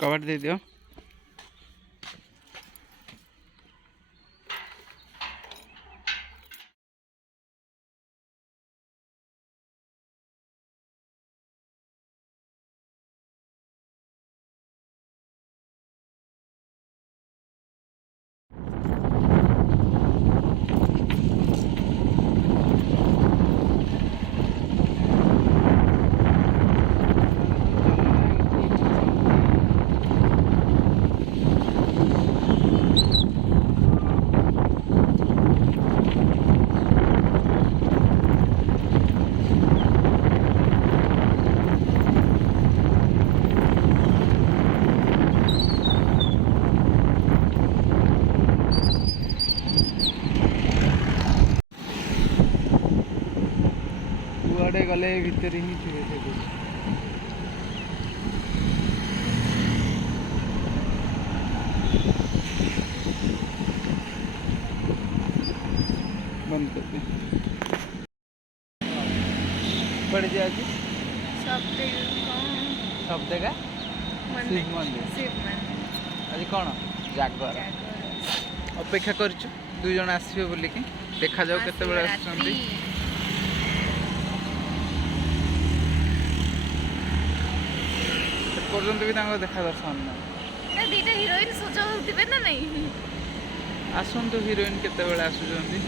Cover दे दियो। गले भीतर ही थे बंद कर दे पड़ जाए सब जगह शिव मंदिर आज कौन जागर अपेक्षा कर दुई जन आसबे बोलिकी देखा जाओ केते बेला आसुछंती पर्यंत भी देखा दर्शन ना दीटा हिरोइन सोच होतिबे ना नहीं आसंतु हिरोइन केते बेला आसुछंती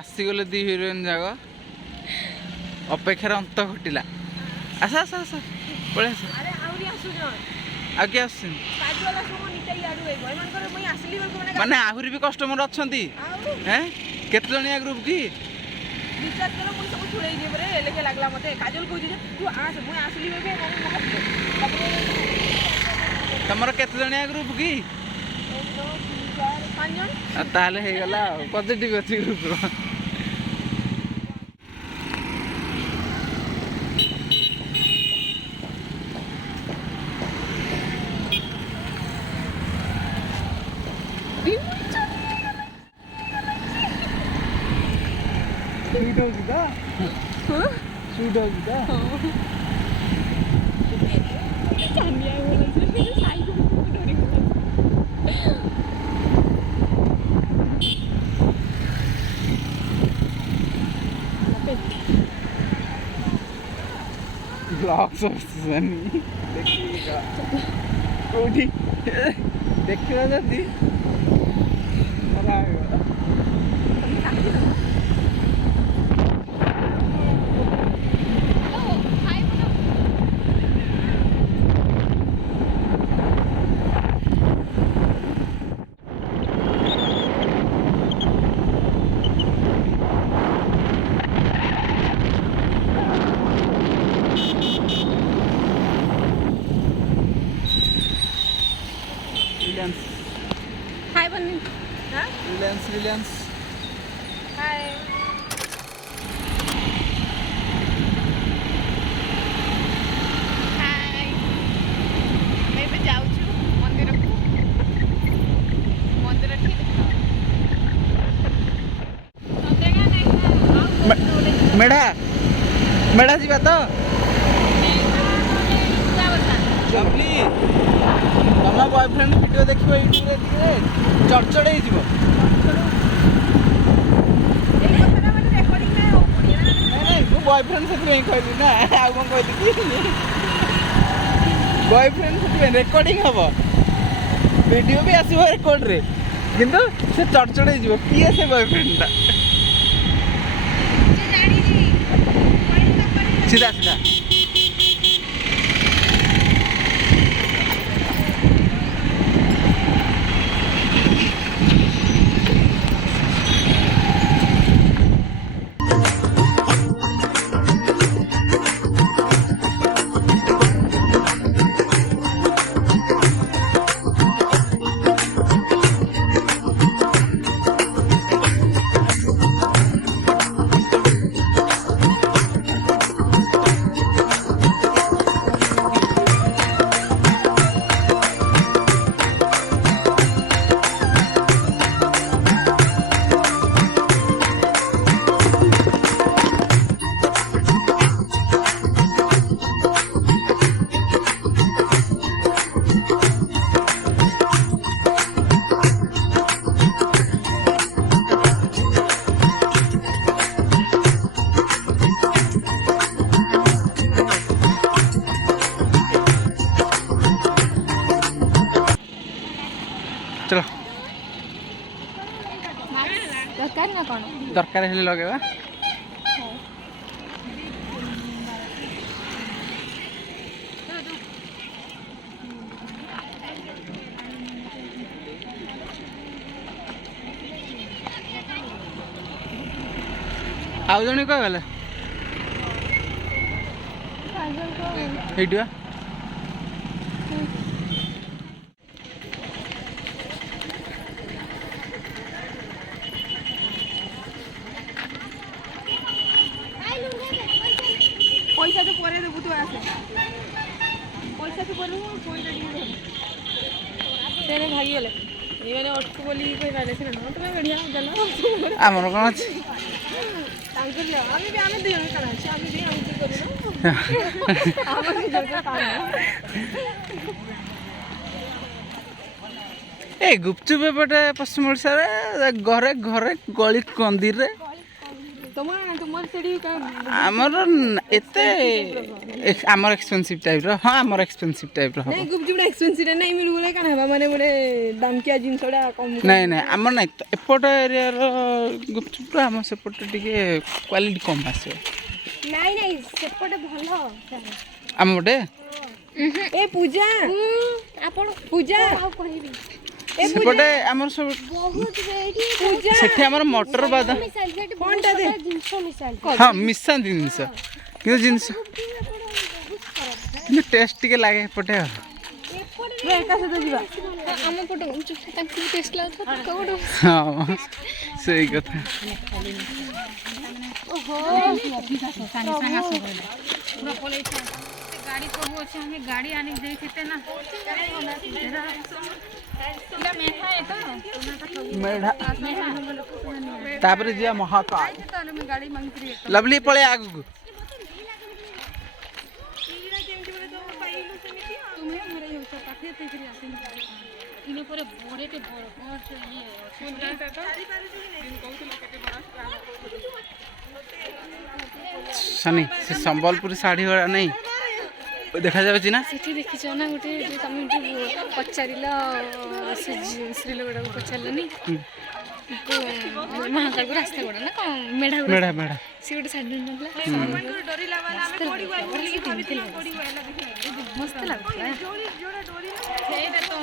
आसी गले दी हिरोइन जाग अपेक्षार अंत घटिला आस आस आस पळे आस अरे आउरी आसुजन आगे आसिन काजवाला सब निटाई आडू ए भाई मान करे मई आसली माने आहुरी भी कस्टमर अछंती हैं केते जणिया ग्रुप की विचार करो मुई सब छुड़ै जे बरे लेके लागला मते काजल कहू जे तू आस मुई आसली बे मने तमर केते जणिया ग्रुप की 1 2 3 4 5 जन ताले हे गला पॉजिटिव अछि ग्रुप रो शूट होगी दा शूट होगी दा चांदिया बोला से फिर साइड में डोरी ब्लॉग्स सनी देखिएगा कोठी देखियो जदी खराब हाय बन्नी हां रिलायंस हाय हाय मैं भी जाऊ छु मंदिर को मंदिर ठीक सदेगा नहीं मेढ़ा मेढ़ा जीवा तो लवली तम बॉयफ्रेंड वीडियो देखिबो यूट्यूब रे टिके चड़चड़ हे जीवो ए कथरा माने रेकॉर्डिंग में हो पुड़िया ना नहीं वो बॉयफ्रेंड से नहीं कहली ना आ कोन कहली कि बॉयफ्रेंड से रेकॉर्डिंग हबो वीडियो भी आसीबो रेकॉर्ड रे किंतु से चड़चड़ हे जीवो किए से बॉयफ्रेंड ता जे जानी जी सीधा सीधा दरकार हेले लगेबा आउ जणी कह गले हेटिवा पैसा तो पर देबू तू आसे पैसा तो पर फोन तेरे भाई गले ये मैंने अटकू बोली कोई गाले से ना तो बढ़िया गला आमर कोन अछि तांकर ले आमी भी आमे दियो करा छी आमी भी आमी की करू ना आमी जगह काम ए गुपचुप एपटे पश्चिम ओडिशा रे घरे घरे गली कंदीर रे तुम सेडी का आमर एते आमर एक्सपेंसिव टाइप रो हां आमर एक्सपेंसिव टाइप रो नहीं गुपचुप एक्सपेंसिव नहीं मिलु बोले काना हबा माने बोले दाम किया जिनसडा कम नहीं नहीं आमर नहीं एपट एरिया रो गुपचुप आम सेपट टिके क्वालिटी कम आसे नहीं नहीं सेपटे भलो आम बटे ए पूजा आपण पूजा आउ कहिबी सेपटे आमर सब बहुत रेडी पूजा सेठी आमर मटर बादाम मिसाइल सेट कोनटा दे जिंस मिसाइल हां मिसा जिनस कि जिनस कि टेस्ट टिके लागे एपटे ए का से जीवा हम पटो तांकी टेस्ट लागत तो कोडो हां सही कथा ओहो पूरा पले गाड़ी सब अछि हमें गाड़ी आने दे थिते ना इला मेठा है तो मेढा तापर जिया महाकाल तो मैं गाड़ी मांग करी लवली पळे आगु तुम्हें मोरे यो तो पाथे ते करी आसे इने पर बोरे के बोर से ये सुनता तो सनी से संबलपुरी साड़ी वाला नहीं देखा जाउची ना सेठी देखि छ ना गोटे जे तमे जो पचारिला से श्रीलगड़ा को पचारलनी महाकाल को रास्ता गोड़ा ना मेढा मेढा मेढा से गोटे साइड नला मन को डोरी लावाला हमें कोड़ी वाला बोली कि भाभी तुम कोड़ी वाला दिखा मस्त लागला जोड़ी जोड़ा डोरी हे दे तो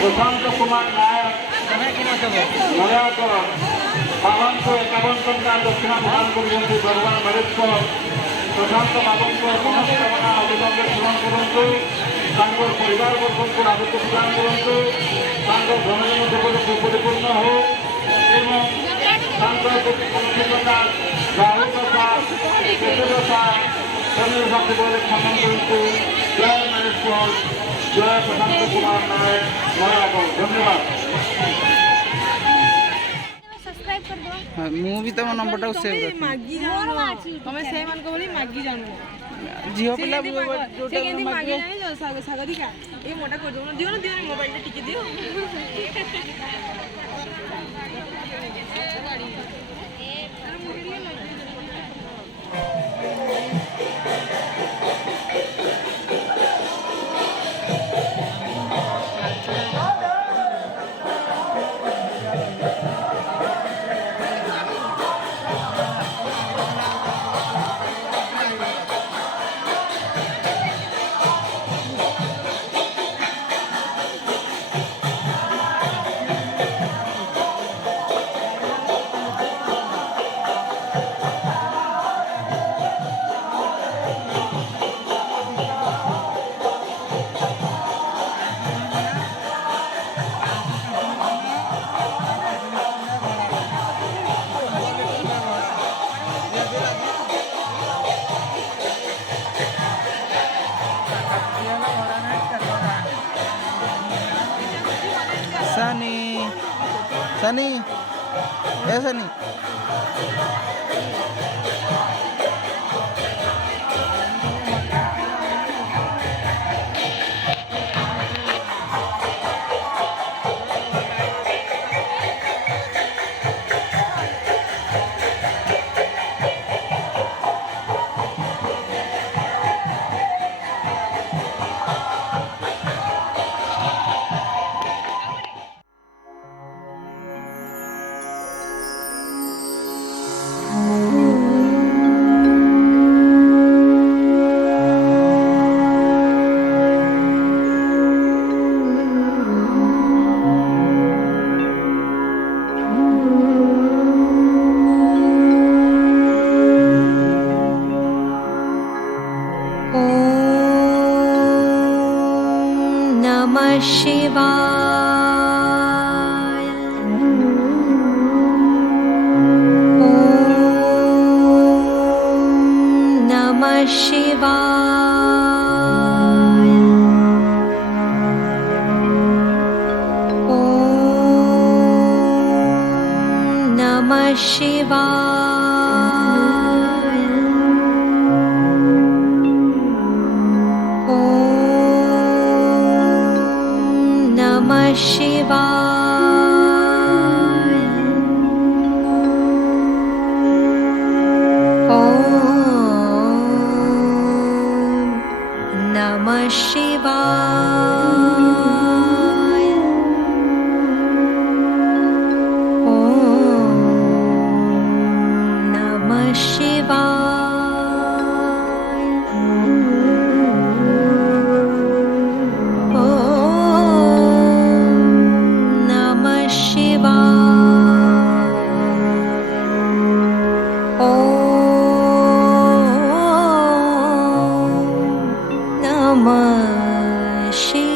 प्रशांत कुमार नायक नयाकर बावन को 51 टंका दक्षिणा प्रदान करते भगवान मरेश्वर प्रशांत बाबू को मनस्कामना अविलंबे पूरण करूँ परिवार वर्ग को राजत्व प्रदान करूँ धनजन जगत परिपूर्ण हो राहुल सम्मान करूँ जय महेश्वर जय प्रशांत कुमार नायक नयाकर धन्यवाद। ମୁଁ ବି ତମ ନମ୍ବରଟାକୁ ସେଭ୍ କରିଛି ମାଗି ଜାଣୁ ତମେ ସେଇମାନଙ୍କ ଭଳି ମାଗି ଜାଣୁ ଝିଅ ପିଲା ସେ କେମିତି ମାଗି ଜାଣିଛ ସାଗରିକା ଏଇ ମୋଟା କରିଦେବ ଦିଅ ନା ଦିଅ ମୋବାଇଲଟା ଟିକେ ଦିଅ सनी सनी ए सनी शिवाय नमः शिवाय नमः शिवाय नमः शिवाय नमः शिवाय नमः शिवाय नमः शिवाय